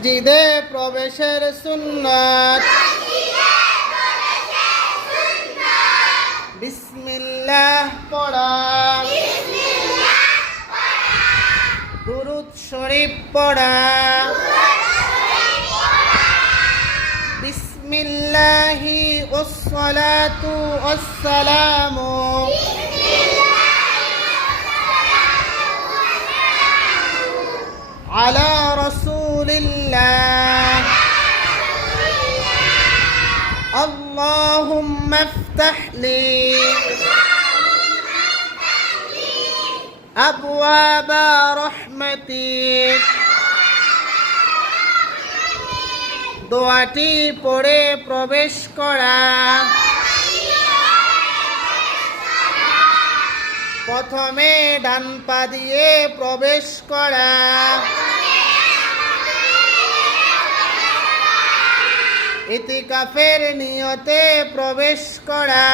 মসজিদে প্রবেশের সুন্নাত বিসমিল্লাহ পড়া, দুরূদ শরীফ পড়া, বিসমিল্লাহি ওয়াসসালাতু ওয়াসসালামু আলা রাসূলিল্লাহ اللهم افتح لي أبواب رحمتك দোয়াটি পড়ে প্রবেশ করা, প্রথমে ডান পা দিয়ে প্রবেশ করা, ইতিকাফের নিয়তে প্রবেশ করা।